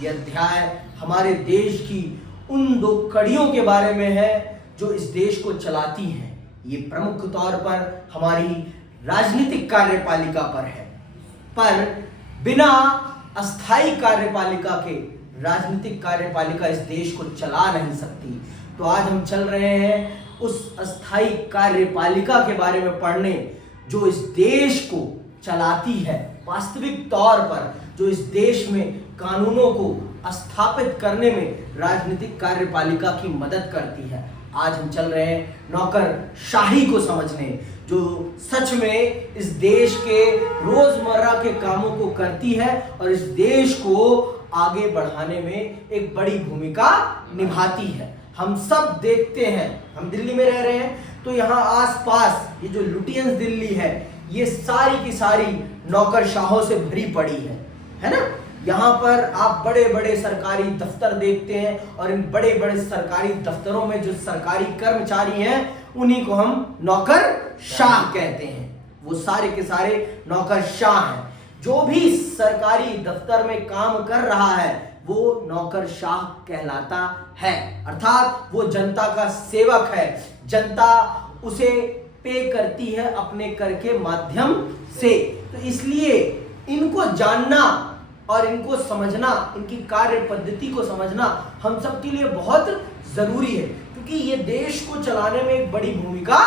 ये अध्याय हमारे देश की उन दो कड़ियों के बारे में है जो इस देश को चलाती हैं। ये प्रमुख तौर पर हमारी राजनीतिक कार्यपालिका पर है, पर बिना अस्थाई कार्यपालिका के राजनीतिक कार्यपालिका इस देश को चला नहीं सकती। तो आज हम चल रहे हैं उस अस्थाई कार्यपालिका के बारे में पढ़ने जो इस देश को चलाती है, वास्तविक तौर पर जो इस देश में कानूनों को स्थापित करने में राजनीतिक कार्यपालिका की मदद करती है। आज हम चल रहे हैं नौकरशाही को समझने, जो सच में इस देश के रोजमर्रा के कामों को करती है और इस देश को आगे बढ़ाने में एक बड़ी भूमिका निभाती है। हम सब देखते हैं, हम दिल्ली में रह रहे हैं तो यहाँ आसपास ये जो लुटियंस दिल्ली है, ये सारी की सारी नौकरशाहों से भरी पड़ी है ना। यहाँ पर आप बड़े बड़े सरकारी दफ्तर देखते हैं और इन बड़े बड़े सरकारी दफ्तरों में जो सरकारी कर्मचारी हैं उन्हीं को हम नौकरशाह कहते हैं। वो सारे के सारे नौकरशाह हैं। जो भी सरकारी दफ्तर में काम कर रहा है वो नौकरशाह कहलाता है, अर्थात वो जनता का सेवक है। जनता उसे पे करती है अपने कर के माध्यम से। तो इसलिए इनको जानना और इनको समझना, इनकी कार्य पद्धति को समझना हम सब के लिए बहुत जरूरी है, क्योंकि ये देश को चलाने में एक बड़ी भूमिका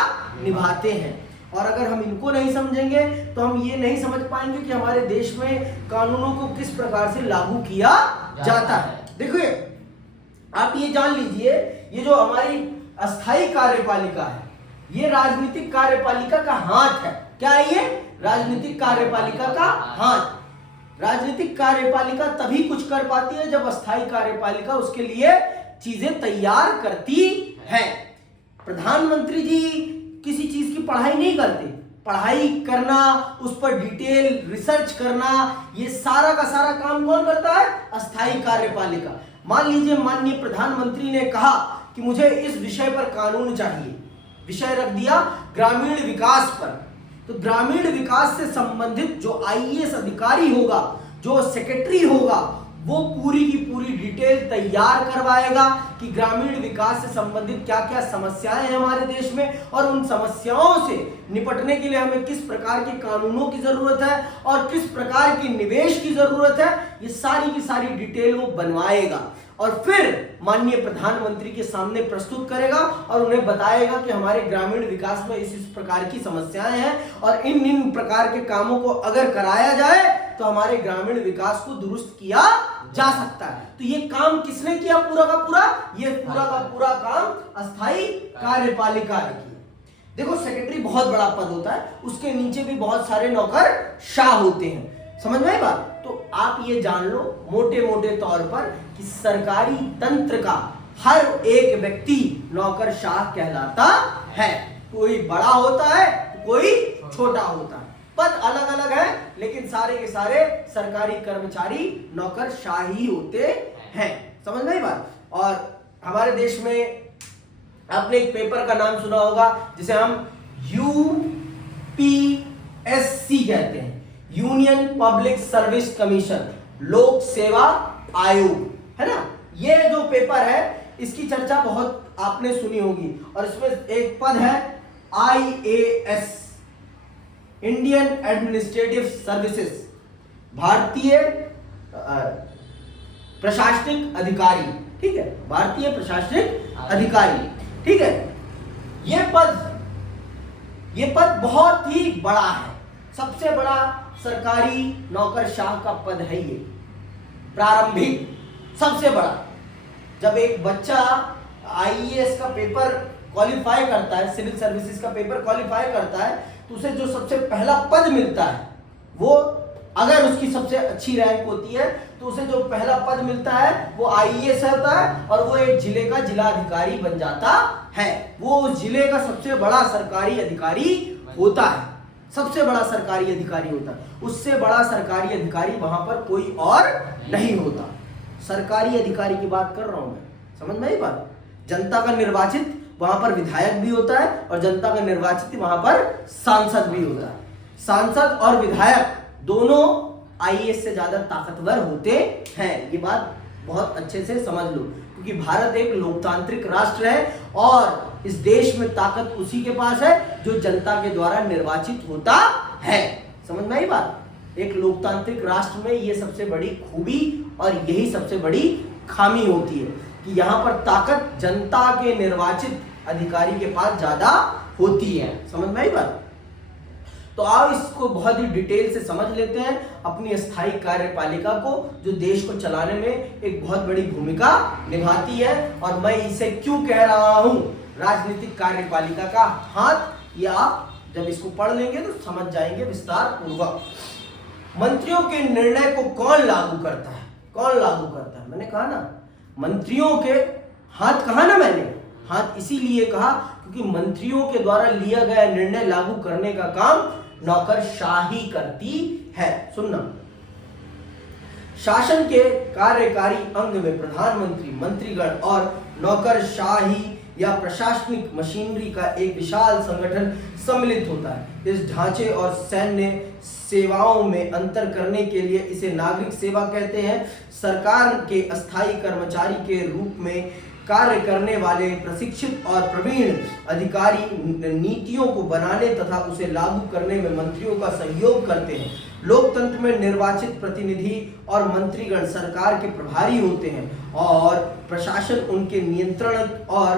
निभाते हैं। और अगर हम इनको नहीं समझेंगे तो हम ये नहीं समझ पाएंगे कि हमारे देश में कानूनों को किस प्रकार से लागू किया जाता है। देखिए, आप ये जान लीजिए, ये जो हमारी अस्थाई कार्यपालिका है ये राजनीतिक कार्यपालिका का हाथ है। क्या है ये? राजनीतिक कार्यपालिका का हाथ। राजनीतिक कार्यपालिका तभी कुछ कर पाती है जब अस्थाई कार्यपालिका उसके लिए चीजें तैयार करती है। प्रधानमंत्री जी किसी चीज की पढ़ाई नहीं करते। पढ़ाई करना, उस पर डिटेल रिसर्च करना, ये सारा का सारा काम कौन करता है? अस्थाई कार्यपालिका। मान लीजिए माननीय प्रधानमंत्री ने कहा कि मुझे इस विषय पर कानून चाहिए, विषय रख दिया ग्रामीण विकास पर। तो ग्रामीण विकास से संबंधित जो आईएएस अधिकारी होगा, जो सेक्रेटरी होगा, वो पूरी की पूरी डिटेल तैयार करवाएगा कि ग्रामीण विकास से संबंधित क्या क्या समस्याएं हैं हमारे देश में और उन समस्याओं से निपटने के लिए हमें किस प्रकार के कानूनों की जरूरत है और किस प्रकार के निवेश की जरूरत है। ये सारी की सारी डिटेल वो बनवाएगा और फिर माननीय प्रधानमंत्री के सामने प्रस्तुत करेगा और उन्हें बताएगा कि हमारे ग्रामीण विकास में इस प्रकार की समस्याएं हैं और इन प्रकार के कामों को अगर कराया जाए तो हमारे ग्रामीण विकास को दुरुस्त किया जा सकता है। तो ये काम किसने किया पूरा का पूरा? ये पूरा का पूरा काम अस्थाई कार्यपालिका ने किया। देखो, सेक्रेटरी बहुत बड़ा पद होता है, उसके नीचे भी बहुत सारे नौकरशाह होते हैं। समझ में आई बात? तो आप ये जान लो मोटे मोटे तौर पर कि सरकारी तंत्र का हर एक व्यक्ति नौकरशाह कहलाता है। कोई बड़ा होता है तो कोई छोटा होता है, पद अलग अलग है, लेकिन सारे के सारे सरकारी कर्मचारी नौकरशाही होते हैं। समझ में आई बात? और हमारे देश में आपने एक पेपर का नाम सुना होगा जिसे हम यूपीएससी कहते हैं, यूनियन पब्लिक सर्विस कमीशन, लोक सेवा आयोग, है ना। ये जो पेपर है इसकी चर्चा बहुत आपने सुनी होगी और इसमें एक पद है आईएएस, इंडियन एडमिनिस्ट्रेटिव सर्विसेज, भारतीय प्रशासनिक अधिकारी। ठीक है, भारतीय प्रशासनिक अधिकारी। ठीक है, ये पद बहुत ही बड़ा है, सबसे बड़ा सरकारी नौकरशाह का पद है ये, प्रारंभिक सबसे बड़ा। जब एक बच्चा आईएएस का पेपर क्वालिफाई करता है, सिविल सर्विसेज का पेपर क्वालिफाई करता है, तो उसे जो सबसे पहला पद मिलता है वो, अगर उसकी सबसे अच्छी रैंक होती है तो उसे जो पहला पद मिलता है वो आईएएस होता है और वो एक जिले का जिला अधिकारी बन जाता है। वो उस जिले का सबसे बड़ा सरकारी अधिकारी होता है, सबसे बड़ा सरकारी अधिकारी होता है। उससे बड़ा सरकारी अधिकारी वहां पर कोई और नहीं होता। सरकारी अधिकारी की बात कर रहा हूं मैं, समझ में आई बात? जनता का निर्वाचित वहां पर विधायक भी होता है और जनता का निर्वाचित वहां पर सांसद भी होता है। सांसद और विधायक दोनों आईएएस से ज्यादा ताकतवर होते हैं। ये बात बहुत अच्छे से समझ लो, क्योंकि भारत एक लोकतांत्रिक राष्ट्र है और इस देश में ताकत उसी के पास है जो जनता के द्वारा निर्वाचित होता है। समझ में आई बात? एक लोकतांत्रिक राष्ट्र में ये सबसे बड़ी खूबी और यही सबसे बड़ी खामी होती है कि यहाँ पर ताकत जनता के निर्वाचित अधिकारी के पास ज्यादा होती है। समझ में आई बात? तो आओ इसको बहुत ही डिटेल से समझ लेते हैं, अपनी स्थायी कार्यपालिका को, जो देश को चलाने में एक बहुत बड़ी भूमिका निभाती है। और मैं इसे क्यों कह रहा हूं राजनीतिक कार्यपालिका का हाथ, ये आप जब इसको पढ़ लेंगे तो समझ जाएंगे विस्तार पूर्वक। मंत्रियों के निर्णय को कौन लागू करता है? कौन लागू करता है? मैंने कहा ना, मंत्रियों के हाथ कहा ना मैंने, हाथ इसीलिए कहा क्योंकि मंत्रियों के द्वारा लिया गया निर्णय लागू करने का काम नौकरशाही करती है। सुनना, शासन के कार्यकारी अंग में प्रधानमंत्री, मंत्रीगण और नौकरशाही या प्रशासनिक मशीनरी का एक विशाल संगठन सम्मिलित होता है। इस ढांचे और सैन्य सेवाओं में अंतर करने के लिए इसे नागरिक सेवा कहते हैं। सरकार के अस्थायी कर्मचारी के रूप में कार्य करने वाले प्रशिक्षित और प्रवीण अधिकारी नीतियों को बनाने तथा उसे लागू करने में मंत्रियों का सहयोग करते हैं। लोकतंत्र में निर्वाचित प्रतिनिधि और मंत्रीगण सरकार के प्रभारी होते हैं और प्रशासन उनके नियंत्रण और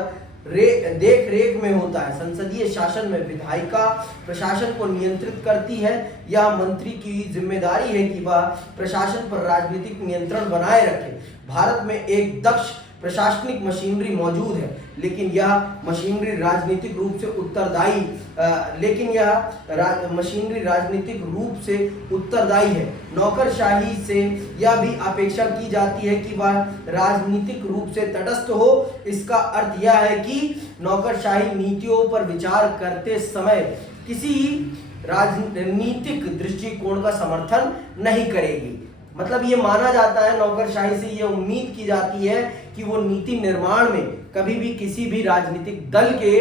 देख रेख में होता है। संसदीय शासन में विधायिका प्रशासन को नियंत्रित करती है। यह मंत्री की जिम्मेदारी है कि वह प्रशासन पर राजनीतिक नियंत्रण बनाए रखे। भारत में एक दक्ष प्रशासनिक मशीनरी मौजूद है, लेकिन यह मशीनरी राजनीतिक रूप से उत्तरदायी है। नौकरशाही से यह भी अपेक्षा की जाती है कि वह राजनीतिक रूप से तटस्थ हो। इसका अर्थ यह है कि नौकरशाही नीतियों पर विचार करते समय किसी राजनीतिक दृष्टिकोण का समर्थन नहीं करेगी। मतलब ये माना जाता है, नौकरशाही से ये उम्मीद की जाती है कि वो नीति निर्माण में कभी भी किसी भी राजनीतिक दल के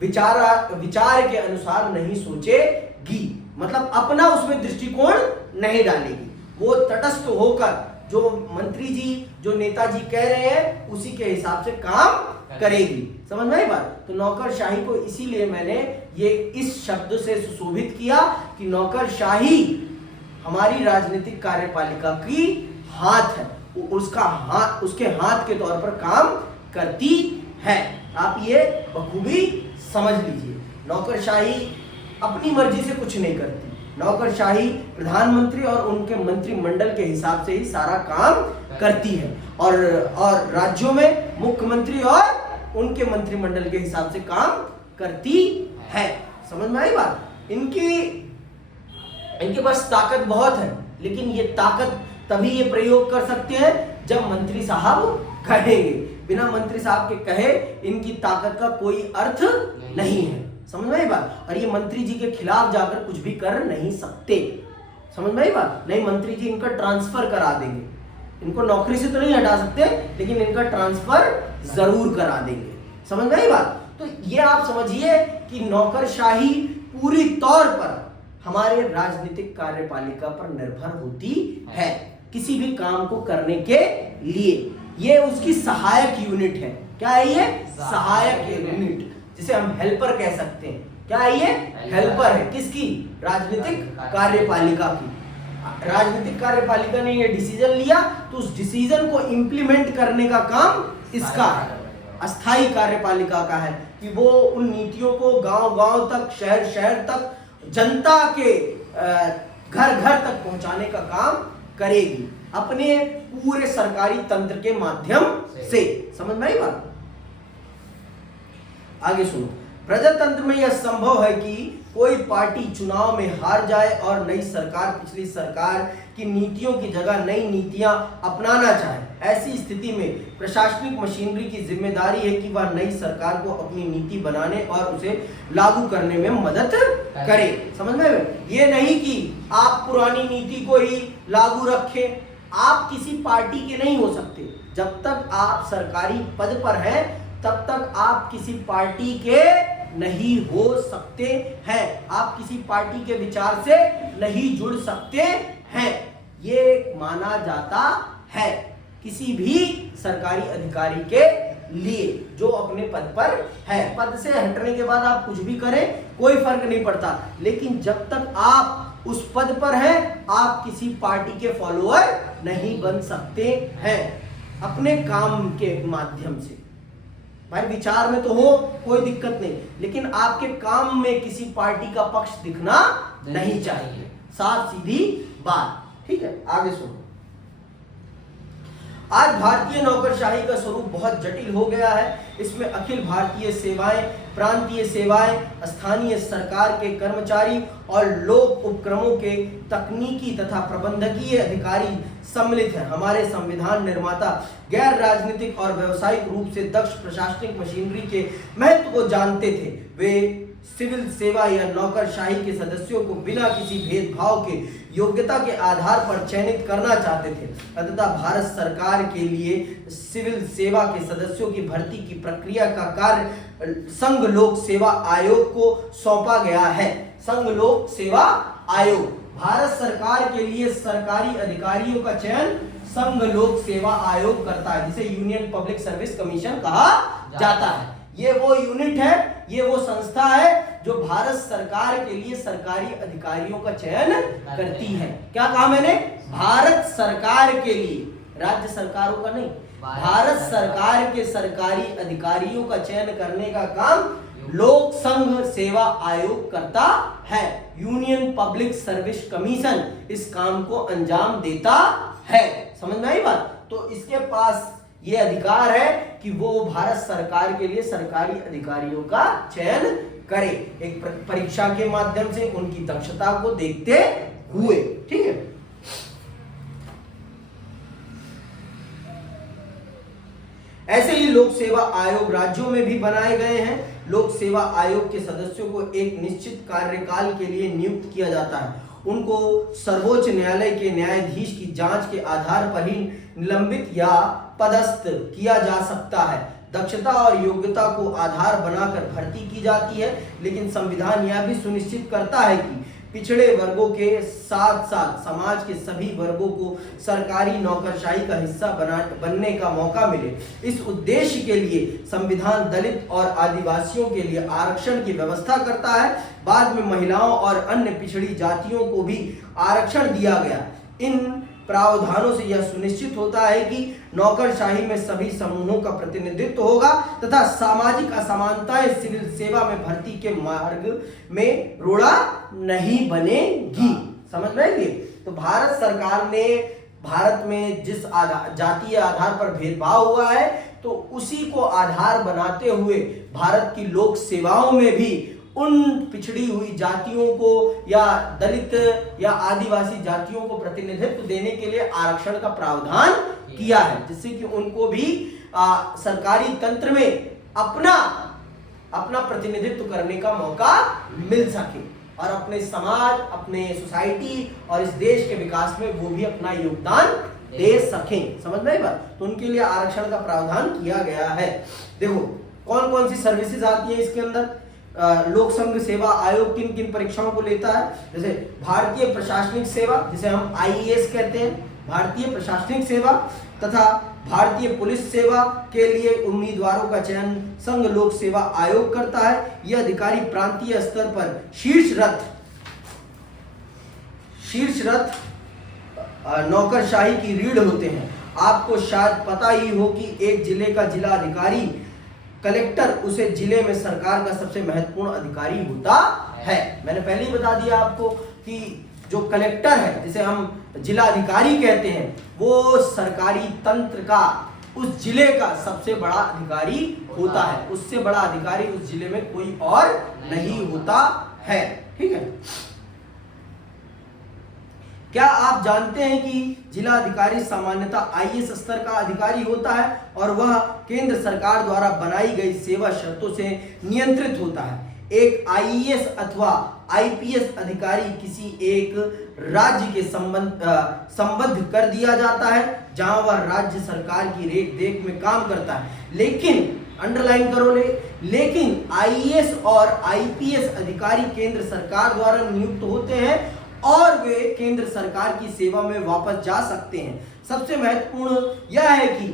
विचार के अनुसार नहीं सोचेगी। मतलब अपना उसमें दृष्टिकोण नहीं डालेगी। वो तटस्थ होकर जो मंत्री जी, जो नेताजी कह रहे हैं, उसी के हिसाब से काम करेगी। समझ में आई बात? तो नौकरशाही को इसीलिए मैंने ये इस शब्द से सुशोभित किया कि नौकरशाही हमारी राजनीतिक कार्यपालिका की हाथ है, उसके हाथ के तौर पर काम करती है। आप ये बखूबी समझ लीजिए। नौकरशाही अपनी मर्जी से कुछ नहीं करती। नौकरशाही प्रधानमंत्री और उनके मंत्रिमंडल के हिसाब से ही सारा काम करती है और राज्यों में मुख्यमंत्री और उनके मंत्रिमंडल के हिसाब से काम करती है। समझ में आई बात? इनके पास ताकत बहुत है, लेकिन ये ताकत तभी ये प्रयोग कर सकते हैं जब मंत्री साहब कहेंगे। बिना मंत्री साहब के कहे इनकी ताकत का कोई अर्थ नहीं है। समझ में आई बात? और ये मंत्री जी के खिलाफ जाकर कुछ भी कर नहीं सकते। समझ में आई बात? नहीं, मंत्री जी इनका ट्रांसफर करा देंगे। इनको नौकरी से तो नहीं हटा सकते, लेकिन इनका ट्रांसफर जरूर करा देंगे। समझ में आई बात? तो ये आप समझिए कि नौकरशाही पूरी तौर पर हमारे राजनीतिक कार्यपालिका पर निर्भर होती है किसी भी काम को करने के लिए। ये उसकी सहायक यूनिट है। क्या है ये? सहायक यूनिट, जिसे हम हेल्पर कह सकते हैं। क्या है ये? हेल्पर है। किसकी? राजनीतिक कार्यपालिका की। राजनीतिक कार्यपालिका ने ये डिसीजन लिया तो उस डिसीजन को इंप्लीमेंट करने का काम इसका है, अस्थायी कार्यपालिका का है कि वो उन नीतियों को गांव-गांव तक, शहर-शहर तक, जनता के घर-घर तक पहुंचाने का काम करेगी अपने पूरे सरकारी तंत्र के माध्यम से। समझ में आई बात? आगे सुनो। प्रजातंत्र में यह संभव है कि कोई पार्टी चुनाव में हार जाए और नई सरकार पिछली सरकार की नीतियों की जगह नई नीतियां अपनाना चाहे। ऐसी स्थिति में प्रशासनिक मशीनरी की जिम्मेदारी है कि वह नई सरकार को अपनी नीति बनाने और उसे लागू करने में मदद करे। समझ में? ये नहीं कि आप पुरानी नीति को ही लागू रखें। आप किसी पार्टी के नहीं हो सकते। जब तक आप सरकारी पद पर हैं, तब तक आप किसी पार्टी के नहीं हो सकते हैं। आप किसी पार्टी के विचार से नहीं जुड़ सकते हैं। ये माना जाता है किसी भी सरकारी अधिकारी के लिए जो अपने पद पर है। पद से हटने के बाद आप कुछ भी करें कोई फर्क नहीं पड़ता, लेकिन जब तक आप उस पद पर हैं आप किसी पार्टी के फॉलोअर नहीं बन सकते हैं अपने काम के माध्यम से। भाई विचार में तो हो कोई दिक्कत नहीं, लेकिन आपके काम में किसी पार्टी का पक्ष दिखना नहीं चाहिए। साफ सीधी बात, ठीक है। आगे सुनो। आज भारतीय नौकरशाही का स्वरूप बहुत जटिल हो गया है। इसमें अखिल भारतीय सेवाएं, प्रांतीय सेवाएं, स्थानीय सरकार के कर्मचारी और लोक उपक्रमों के तकनीकी तथा प्रबंधकीय अधिकारी सम्मिलित हैं। हमारे संविधान निर्माता गैर राजनीतिक और व्यावसायिक रूप से दक्ष प्रशासनिक मशीनरी के महत्व को जानते थे। वे सिविल सेवा या नौकरशाही के सदस्यों को बिना किसी भेदभाव के योग्यता के आधार पर चयनित करना चाहते थे। अतः भारत सरकार के लिए सिविल सेवा के सदस्यों की भर्ती की प्रक्रिया का कार्य संघ लोक सेवा आयोग को सौंपा गया है। संघ लोक सेवा आयोग भारत सरकार के लिए सरकारी अधिकारियों का चयन संघ लोक सेवा आयोग करता है, जिसे यूनियन पब्लिक सर्विस कमीशन कहा जाता है। ये वो यूनिट है, ये वो संस्था है जो भारत सरकार के लिए सरकारी अधिकारियों का चयन करती है। क्या कहा मैंने? भारत सरकार के लिए, राज्य सरकारों का नहीं, भारत सरकार के सरकारी अधिकारियों का चयन करने का काम लोक संघ सेवा आयोग करता है। यूनियन पब्लिक सर्विस कमीशन इस काम को अंजाम देता है। समझ में आई बात? तो इसके पास ये अधिकार है कि वो भारत सरकार के लिए सरकारी अधिकारियों का चयन करे, एक परीक्षा के माध्यम से उनकी दक्षता को देखते हुए। ठीक है। ऐसे ही लोक सेवा आयोग राज्यों में भी बनाए गए हैं। लोक सेवा आयोग के सदस्यों को एक निश्चित कार्यकाल के लिए नियुक्त किया जाता है। उनको सर्वोच्च न्यायालय के न्यायाधीश की जांच के आधार पर ही निलंबित या पदस्थ किया जा सकता है। दक्षता और योग्यता को आधार बनाकर भर्ती की जाती है, लेकिन संविधान यह भी सुनिश्चित करता है कि पिछड़े वर्गों के साथ साथ समाज के सभी वर्गों को सरकारी नौकरशाही का हिस्सा बनने का मौका मिले। इस उद्देश्य के लिए संविधान दलित और आदिवासियों के लिए आरक्षण की व्यवस्था करता है। बाद में महिलाओं और अन्य पिछड़ी जातियों को भी आरक्षण दिया गया। इन प्रावधानों से यह सुनिश्चित होता है कि नौकरशाही में सभी समूहों का प्रतिनिधित्व होगा तथा सामाजिक असमानताएं सिविल सेवा में भर्ती के मार्ग में रोड़ा नहीं बनेगी। समझ में आएगी? तो भारत सरकार ने भारत में जिस जातीय आधार पर भेदभाव हुआ है, तो उसी को आधार बनाते हुए भारत की लोक सेवाओं में भी उन पिछड़ी हुई जातियों को या दलित या आदिवासी जातियों को प्रतिनिधित्व देने के लिए आरक्षण का प्रावधान किया है, जिससे कि उनको भी सरकारी तंत्र में अपना प्रतिनिधित्व करने का मौका मिल सके और अपने समाज, अपने सोसाइटी और इस देश के विकास में वो भी अपना योगदान दे सकें। समझ में आई बात? तो उनके लिए आरक्षण का प्रावधान किया गया है। देखो कौन कौन सी सर्विसेज आती है इसके अंदर। लोक संघ सेवा आयोग किन किन परीक्षाओं को लेता है? जैसे भारतीय प्रशासनिक सेवा, जिसे हम आईएएस कहते हैं, भारतीय प्रशासनिक सेवा तथा भारतीय पुलिस सेवा के लिए उम्मीदवारों का चयन संघ लोक सेवा आयोग करता है। यह अधिकारी प्रांतीय स्तर पर शीर्षरत नौकरशाही की रीढ़ होते हैं। आपको शायद पता ही हो कि एक जिले का जिला अधिकारी कलेक्टर उसे जिले में सरकार का सबसे महत्वपूर्ण अधिकारी होता है। मैंने पहले ही बता दिया आपको कि जो कलेक्टर है, जिसे हम जिला अधिकारी कहते हैं, वो सरकारी तंत्र का उस जिले का सबसे बड़ा अधिकारी होता है। उससे बड़ा अधिकारी उस जिले में कोई और नहीं होता है। ठीक है। क्या आप जानते हैं कि जिला अधिकारी सामान्यतः आईएएस स्तर का अधिकारी होता है और वह केंद्र सरकार द्वारा बनाई गई सेवा शर्तों से नियंत्रित होता है। एक आईएएस अथवा आईपीएस अधिकारी किसी एक राज्य के संबद्ध कर दिया जाता है जहां वह राज्य सरकार की रेख देख में काम करता है। लेकिन अंडरलाइन करो लेकिन आईएएस और आईपीएस अधिकारी केंद्र सरकार द्वारा नियुक्त होते हैं और वे केंद्र सरकार की सेवा में वापस जा सकते हैं। सबसे महत्वपूर्ण यह है कि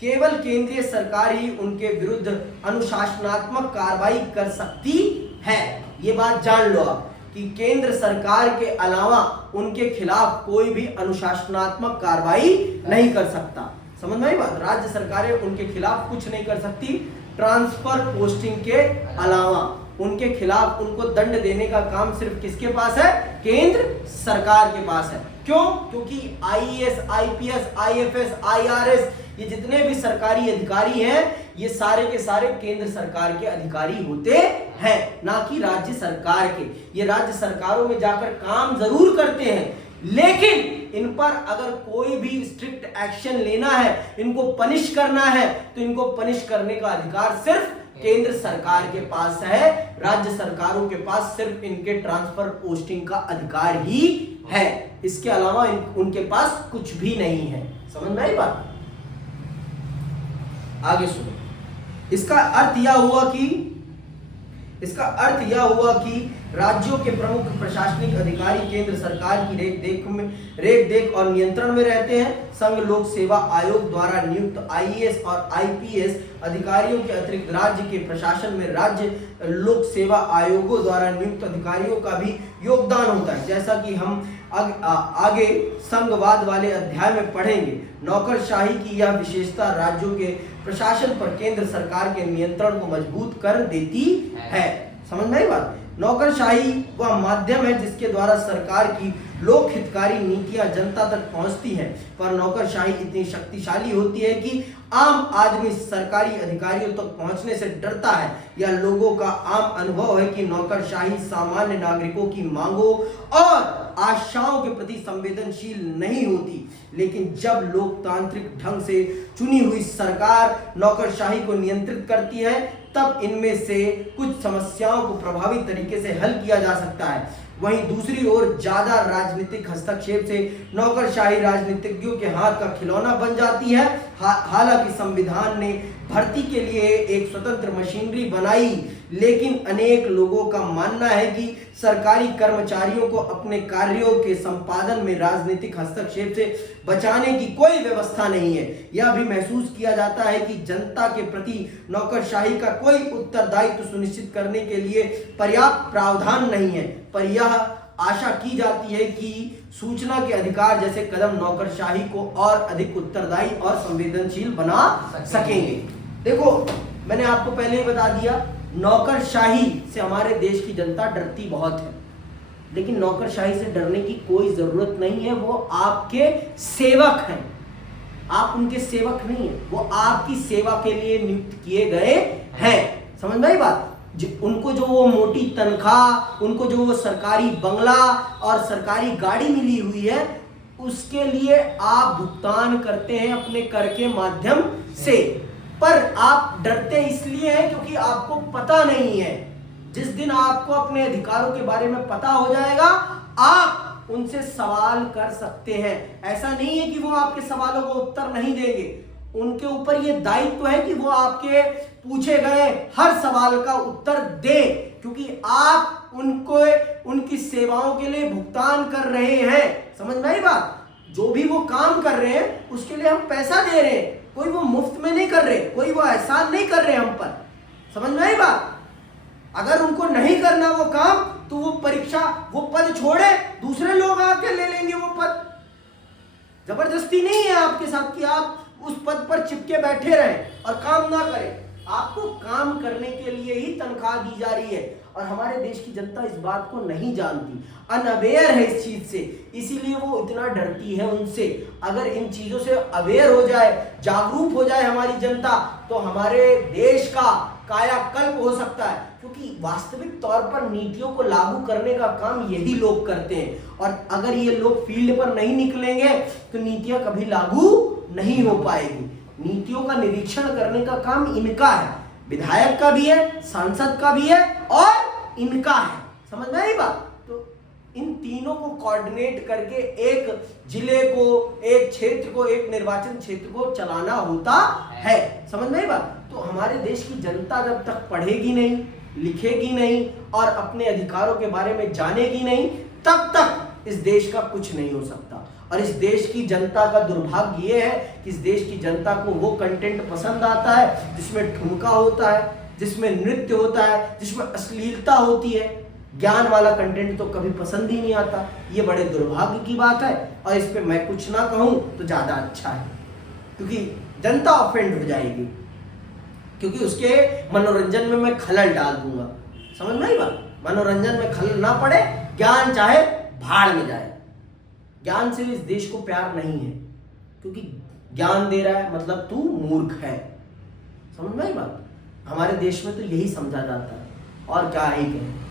केवल केंद्रीय सरकार ही उनके विरुद्ध अनुशासनात्मक कार्रवाई कर सकती है। ये बात जान लो आप कि केंद्र सरकार के अलावा उनके खिलाफ कोई भी अनुशासनात्मक कार्रवाई नहीं कर सकता। समझ में आई बात? राज्य सरकारें उनके खिलाफ कुछ नहीं कर सकती ट्रांसफर पोस्टिंग के अलावा। उनके खिलाफ उनको दंड देने का काम सिर्फ किसके पास है? केंद्र सरकार के पास है। क्यों? क्योंकि आईएएस, आईपीएस, आईएफएस, आईआरएस ये जितने भी सरकारी अधिकारी हैं ये सारे के सारे केंद्र सरकार के अधिकारी होते हैं, ना कि राज्य सरकार के। ये राज्य सरकारों में जाकर काम जरूर करते हैं, लेकिन इन पर अगर कोई भी स्ट्रिक्ट एक्शन लेना है, इनको पनिश करना है, तो इनको पनिश करने का अधिकार सिर्फ केंद्र सरकार के पास है। राज्य सरकारों के पास सिर्फ इनके ट्रांसफर पोस्टिंग का अधिकार ही है, इसके अलावा उनके पास कुछ भी नहीं है। समझ में आई बात? आगे सुनो। इसका अर्थ यह हुआ कि राज्यों के प्रमुख प्रशासनिक अधिकारी केंद्र सरकार की रेख देख और नियंत्रण में रहते हैं। संघ लोक सेवा आयोग द्वारा नियुक्त आईएएस और आईपीएस अधिकारियों के अतिरिक्त राज्य के प्रशासन में राज्य लोक सेवा आयोगों द्वारा नियुक्त अधिकारियों का भी योगदान होता है। जैसा कि हम आगे संघवाद वाले अध्याय में पढ़ेंगे। नौकरशाही की यह विशेषता राज्यों के प्रशासन पर केंद्र सरकार के नियंत्रण को मजबूत कर देती है। समझ में आई बात? नौकरशाही वह माध्यम है जिसके द्वारा सरकार की लोक हितकारी नीतियां जनता तक पहुंचती हैं, पर नौकरशाही इतनी शक्तिशाली होती है कि आम आदमी सरकारी अधिकारियों तक पहुंचने से डरता है। यह लोगों का आम अनुभव है कि नौकरशाही सामान्य नागरिकों की मांगों और आशाओं के प्रति संवेदनशील नहीं होती, लेकिन जब लोकतांत्रिक ढंग से चुनी हुई सरकार नौकरशाही को नियंत्रित करती है, तब इनमें से कुछ समस्याओं को प्रभावी तरीके से हल किया जा सकता है। वहीं दूसरी ओर ज्यादा राजनीतिक हस्तक्षेप से नौकरशाही राजनीतिज्ञों के हाथ का खिलौना बन जाती है। हालांकि संविधान ने भर्ती के लिए एक स्वतंत्र मशीनरी बनाई, लेकिन अनेक लोगों का मानना है कि सरकारी कर्मचारियों को अपने कार्यों के संपादन में राजनीतिक हस्तक्षेप से बचाने की कोई व्यवस्था नहीं है। यह भी महसूस किया जाता है कि जनता के प्रति नौकरशाही का कोई उत्तरदायित्व सुनिश्चित करने के लिए पर्याप्त प्रावधान नहीं है, पर यह आशा की जाती है कि सूचना के अधिकार जैसे कदम नौकरशाही को और अधिक उत्तरदायी और संवेदनशील बना सकेंगे। देखो, मैंने आपको पहले ही बता दिया, नौकरशाही से हमारे देश की जनता डरती बहुत है, लेकिन नौकरशाही से डरने की कोई जरूरत नहीं है। वो आपके सेवक हैं, आप उनके सेवक नहीं है, वो आपकी सेवा के लिए नियुक्त किए गए हैं। समझ में आई बात? उनको जो वो मोटी तनख्वाह, उनको जो वो सरकारी बंगला और सरकारी गाड़ी मिली हुई है, उसके लिए आप भुगतान करते हैं अपने कर के माध्यम से, पर आप डरते इसलिए हैं क्योंकि आपको पता नहीं है। जिस दिन आपको अपने अधिकारों के बारे में पता हो जाएगा, आप उनसे सवाल कर सकते हैं। ऐसा नहीं है कि वो आपके सवालों को उत्तर नहीं देंगे, उनके ऊपर ये दायित्व है कि वो आपके पूछे गए हर सवाल का उत्तर दे, क्योंकि आप उनको उनकी सेवाओं के लिए भुगतान कर रहे हैं। समझ में आई बात? जो भी वो काम कर रहे हैं उसके लिए हम पैसा दे रहे हैं, कोई वो मुफ्त में नहीं कर रहे, कोई वो एहसान नहीं कर रहे हम पर। समझ में आई बात? अगर उनको नहीं करना वो काम, तो वो परीक्षा, वो पद छोड़े, दूसरे लोग आके ले लेंगे वो पद। जबरदस्ती नहीं है आपके साथ कि आप उस पद पर चिपके बैठे रहें और काम ना करें। आपको काम करने के लिए ही तनख्वाह दी जा रही है, और हमारे देश की जनता इस बात को नहीं जानती, अनअवेयर है इस चीज से, इसीलिए वो इतना डरती है उनसे। अगर इन चीजों से अवेयर हो जाए, जागरूक हो जाए हमारी जनता, तो हमारे देश का कायाकल्प हो सकता है, क्योंकि वास्तविक तौर पर नीतियों को लागू करने का काम यही लोग करते हैं, और अगर ये लोग फील्ड पर नहीं निकलेंगे तो नीतियां कभी लागू नहीं हो पाएगी। नीतियों का निरीक्षण करने का काम इनका है, विधायक का भी है, सांसद का भी है और इनका है। समझ में आई बात? तो इन तीनों को कोऑर्डिनेट करके एक जिले को, एक क्षेत्र को, एक निर्वाचन क्षेत्र को चलाना होता है। समझ में आई बात? तो हमारे देश की जनता जब तक पढ़ेगी नहीं, लिखेगी नहीं और अपने अधिकारों के बारे में जानेगी नहीं, तब तक इस देश का कुछ नहीं हो सकता। और इस देश की जनता का दुर्भाग्य ये है कि इस देश की जनता को वो कंटेंट पसंद आता है जिसमें ठुमका होता है, जिसमें नृत्य होता है, जिसमें अश्लीलता होती है। ज्ञान वाला कंटेंट तो कभी पसंद ही नहीं आता। ये बड़े दुर्भाग्य की बात है और इस पे मैं कुछ ना कहूँ तो ज़्यादा अच्छा है, क्योंकि जनता ऑफेंड हो जाएगी, क्योंकि उसके मनोरंजन में मैं खलल डाल दूंगा। समझ में आई बात? मनोरंजन में खलल ना पड़े, ज्ञान चाहे भाड़ में जाए। ज्ञान से इस देश को प्यार नहीं है, क्योंकि ज्ञान दे रहा है मतलब तू मूर्ख है। समझ में आई बात? हमारे देश में तो यही समझा जाता है, और क्या ही कहें।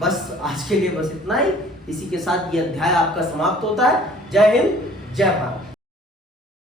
बस आज के लिए बस इतना ही। इसी के साथ ये अध्याय आपका समाप्त होता है। जय हिंद, जय भारत।